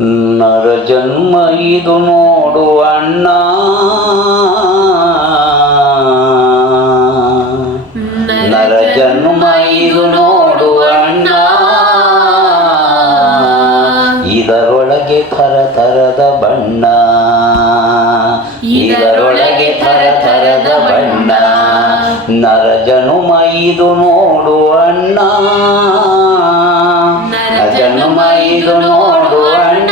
ನರ ಜನ್ಮ ಇದು ನೋಡು ಅಣ್ಣ, ನರ ಜನ್ಮ ಇದು ನೋಡು ಅಣ್ಣ, ಇದರೊಳಗೆ ಥರ ಥರದ ಬಣ್ಣ, ಇದರೊಳಗೆ ಥರ ಥರದ ಬಣ್ಣ. ನರ ಜನ್ಮ ಇದು ನೋಡು ಅಣ್ಣ, ನರ ಜನ್ಮ ಇದು ನೋಡು ಅಣ್ಣ,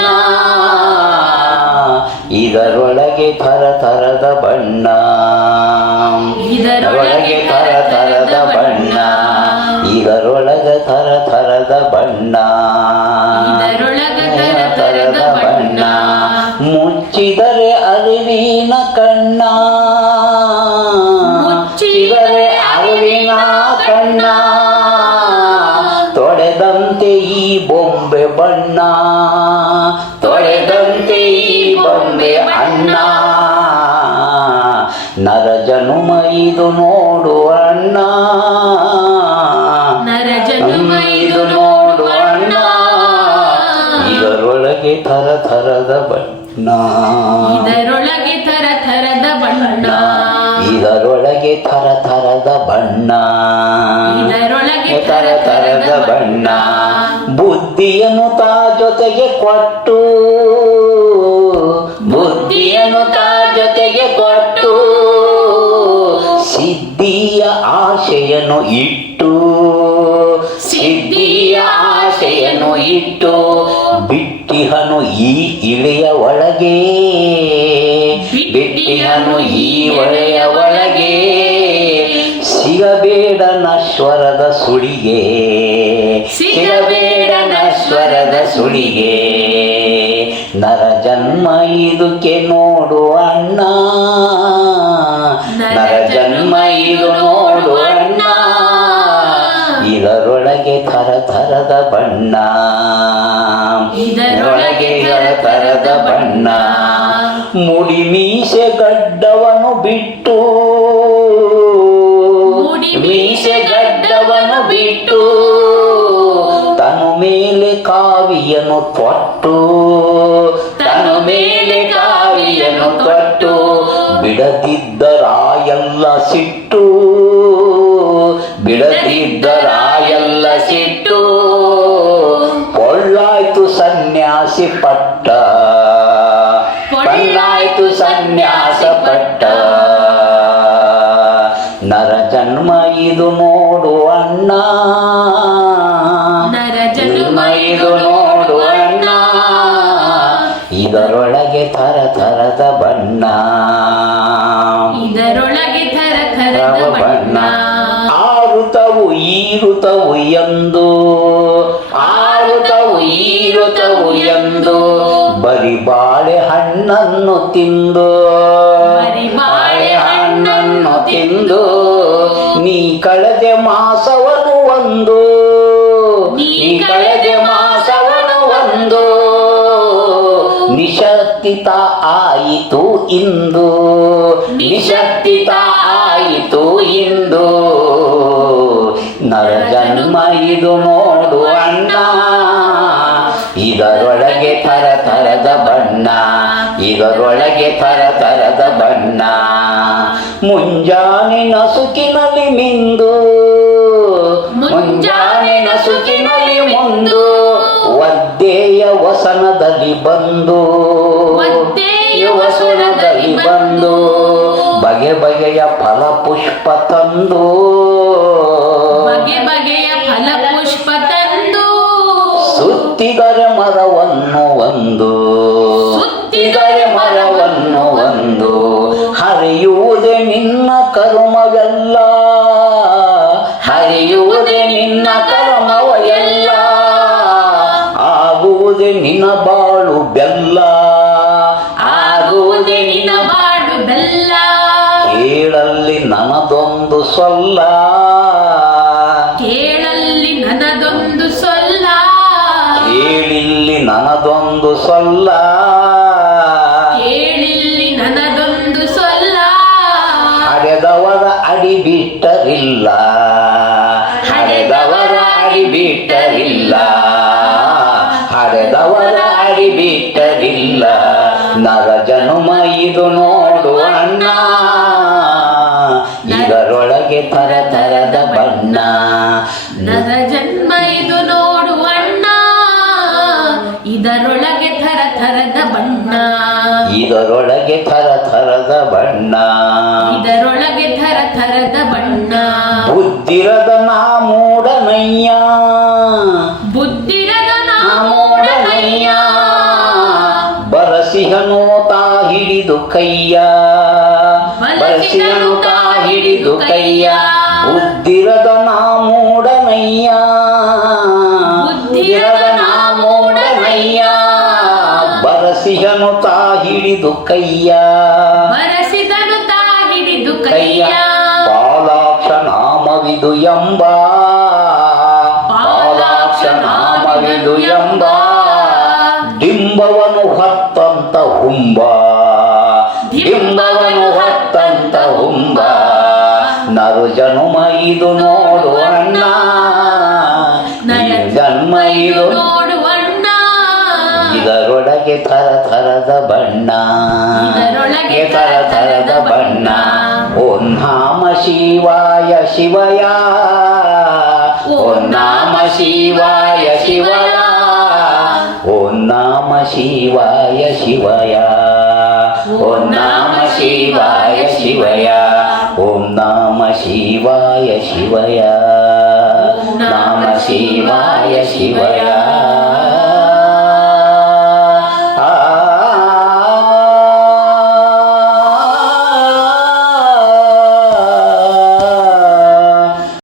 ಇದರೊಳಗೆ ಥರ ಥರದ ಬಣ್ಣ, ಇದರೊಳಗೆ ಥರ ಥರದ ಬಣ್ಣ, ಇದರೊಳಗೆ ಥರ ಥರದ ಬಣ್ಣ, ಥರ ಥರದ ಬಣ್ಣ. ಮುಚ್ಚಿದರೆ ಅರಿವಿನ ಕಣ್ಣ, ಮುಚ್ಚಿದರೆ ಅರಿವಿನ ಕಣ್ಣ, ತೊಳೆದಂತೆ ಈ ಬೊಂಬೆ ಬಣ್ಣ, ತೊಳೆದಂತೆ ಈ ಬೊಂಬೆ ಅಣ್ಣ. ನರ ಜನ್ಮ ಇದು ನೋಡು ಅಣ್ಣ, ನರ ಜನ್ಮ ಇದು ನೋಡು ಅಣ್ಣ, ಇದರೊಳಗೆ ಥರ ಥರದ ಬಣ್ಣ, ಇದರೊಳಗೆ ಥರ ಥರದ ಬಣ್ಣ, ಇದರೊಳಗೆ ಥರ ಥರದ ಬಣ್ಣ, ಇದರೊಳಗೆ ಥರ ಥರದ ಬಣ್ಣ. ಬುದ್ಧಿಯನ್ನು ತಾ ಜೊತೆಗೆ ಕೊಟ್ಟು, ಬುದ್ಧಿಯನ್ನು ತಾ ಜೊತೆಗೆ ಕೊಟ್ಟು, ಸಿದ್ಧಿಯ ಆಶೆಯನ್ನು ಇಟ್ಟು, ಸಿದ್ಧಿಯ ಆಶೆಯನ್ನು ಇಟ್ಟು, ಬಿಟ್ಟಿಹನು ಈ ಇಳೆಯ ಒಳಗೆ, ಬಿಟ್ಟಿಹನು ಈ ಒಳೆಯ ಒಳಗೆ, ಸಿಗಬೇಡ ನಶ್ವರದ ಸುಳಿಗೆ, ಸಿಗಬೇಡ ನಶ್ವರದ ಸುಳಿಗೆ. ನರ ಜನ್ಮ ಇದಕ್ಕೆ ನೋಡು ಅಣ್ಣ, ನರ ಜನ್ಮ ಇದು ನೋಡು ಅಣ್ಣ, ಇದರೊಳಗೆ ಥರ ಥರದ ಬಣ್ಣ, ಇದರೊಳಗೆ ಥರ ಥರದ ಬಣ್ಣ. ಮುಡಿ ಮೀಸೆ ಗಡ್ಡವನು ಬಿಟ್ಟು, ಮೀಸೆ ಗಡ್ಡವನು ಬಿಟ್ಟು, ತನು ಮೇಲೆ ಕಾವಿಯನ್ನು ತೊಟ್ಟು, ತನು ಮೇಲೆ ಕಾವಿಯನ್ನು ತೊಟ್ಟು, ಬಿಡದಿದ್ದರಾಯೆಲ್ಲ ಸಿಟ್ಟು, ಬಿಡದಿದ್ದರಾಯೆಲ್ಲ ಸಿಟ್ಟು, ಪೊಳ್ಳಾಯ್ತು ಸನ್ಯಾಸಿ ಪಟ್ಟ, ಪೊಳ್ಳಾಯ್ತು ಸನ್ಯಾಸ ಪಟ್ಟ. ನರ ಜನ್ಮ ಇದು ನೋಡು ಅಣ್ಣ, ನರ ಜನ್ಮ ಇದು ನೋಡು ಅಣ್ಣ, ಇದರೊಳಗೆ ಥರ ಥರದ ಬಣ್ಣ, ಇದರೊಳಗೆ ಥರ ಥರದ ಬಣ್ಣ. ಆರುತವು ಈರುತವು ಎಂದು, ಆರುತವು ಈರುತವು ಎಂದು, ಬರಿ ಬಾಳೆ ಹಣ್ಣನ್ನು ತಿಂದು, ಬರಿ ಬಾಳೆ ಹಣ್ಣನ್ನು ತಿಂದು, ನೀ ಕಳೆದೆ ಮಾಸವನು ಒಂದು, ನೀ ಕಳೆದೆ ಮಾಸವನು ಒಂದು, ನಿಶಕ್ತಿತ ಆಯಿತು ಇಂದು, ನಿಶಕ್ತಿತ ಆಯಿತು ಇಂದು. ನರ ಜನ್ಮ ಇದು ನೋಡು ಅಣ್ಣ, ಇದರೊಳಗೆ ಥರ ಥರದ ಬಣ್ಣ, ಇದರೊಳಗೆ ಥರ ಥರದ ಬಣ್ಣ. ಮುಂಜಾನೆ ನಸುಕಿನಲ್ಲಿ ಮಿಂದು, ಮುಂಜಾನೆ ನಸುಕಿನಲ್ಲಿ ಮುಂದು, ಒದ್ದೆಯ ವಸನದಲ್ಲಿ ಬಂದು, ಒದ್ದೆಯ ವಸನದಲ್ಲಿ ಬಂದು, ಬಗೆ ಬಗೆಯ ಫಲ ಪುಷ್ಪ ತಂದು, ಬಗೆ ಬಗೆಯ ಫಲ ಪುಷ್ಪ ತಂದು, ಸುತ್ತಿದರೆ ಮರವನ್ನು ಒಂದು, ಸುತ್ತಿದರೆ ಮರವನ್ನು ಒಂದು, ಹರಿಯುವುದೇ ನಿನ್ನ ಕರ್ಮವೆಲ್ಲ, ಹರಿಯುವುದೇ ನಿನ್ನ ಕರ್ಮವ ಎಲ್ಲ, ಆಗುವುದೇ ನಿನ್ನ ಬಾಳು ಬೆಲ್ಲ, ಆಗುವುದೇ ನಿನ್ನ ಬಾಳು ಬೆಲ್ಲ. ಕೇಳಲ್ಲಿ ನನ್ನದೊಂದು ಸೊಲ್ಲ, ಕೇಳಲ್ಲಿ ನನ್ನದೊಂದು ಸೊಲ್ಲ, ಕೇಳಿಲ್ಲಿ ನನ್ನದೊಂದು ಸೊಲ್ಲ, ಕೇಳಿಲ್ಲಿ ನನ್ನದೊಂದು ಸೊಲ್ಲ. ಹಡೆದವರ ಅಡಿ ಬಿಟ್ಟರಿಲ್ಲ, ಹಡೆದವರ ಅಡಿ ಬಿಟ್ಟರಿಲ್ಲ, ಹಡೆದವರ ಅಡಿ ಬಿಟ್ಟರಿಲ್ಲ ನರ ಜನುಮ ಇದು ನೋಡು ಅಣ್ಣ ಇದರೊಳಗೆ ಥರ ಥರದ ಬಣ್ಣ ನರ ಜನ್ಮ ಇದು ನೋಡು ಅಣ್ಣ ಇದರೊಳಗೆ ಥರ ಥರದ ಬಣ್ಣ ಇದರೊಳಗೆ ಥರ ಥರದ ಬಣ್ಣ ಇದರೊಳಗೆ ಥರ ಥರದ ಬಣ್ಣ ಬುದ್ಧಿರದ ನಾ ಮೂಢನಯ್ಯ ಬುದ್ಧಿರದ ನಾ ಮೂಢನಯ್ಯ ಬರಸಿಹನು ತಾ ಹಿಡಿದು ಕೈಯ ಬರಸಿಹನು ತಾ ಹಿಡಿದು ಕೈಯ ಬುದ್ಧಿರದ ನಾ ಮೂಢನಯ್ಯ ಬುದ್ಧಿರದ ನಾ ಮೂಢನಯ್ಯ ಬರಸಿಹನು ತಾ ಹಿಡಿದು ಕೈಯ ಬರಸಿದನು ತಾ ಹಿಡಿದು ಕೈಯ ಪಾಲಾಕ್ಷ ನಾಮವಿದು ಎಂಬ ಪಾಲಾಕ್ಷ ನಾಮವಿದು ಎಂಬ ಡಿಂಬವನು ಹೊತ್ತಂತ ಹುಂಬ ಡಿಂಬವನು ಹೊತ್ತಂತ ಹುಂಬ ನರು ಜನುಮ ಇದು ನೋಡು ಅಣ್ಣ ಜನ್ಮ ಇದು ನೋಡು ಅಣ್ಣ ಇದರೊಳಗೆ ಥರ ಥರದ ಬಣ್ಣ ಇದರೊಳಗೆ ಥರ ಥರದ ಬಣ್ಣ ಓಂ ನಾಮ ಶಿವಾಯ ಶಿವಯ ಓಂ ನಾಮ ಶಿವಾಯ ಶಿವಯ ಓಂ ನಾಮ ಶಿವಾಯ ಶಿವಯ ಓಂ ನಾಮ ಶಿವಾಯ ಶಿವಯ ಓಂ ನಾಮ ಶಿವಾಯ ಶಿವಯ ನಾಮ ಶಿವಾಯ ಶಿವಯ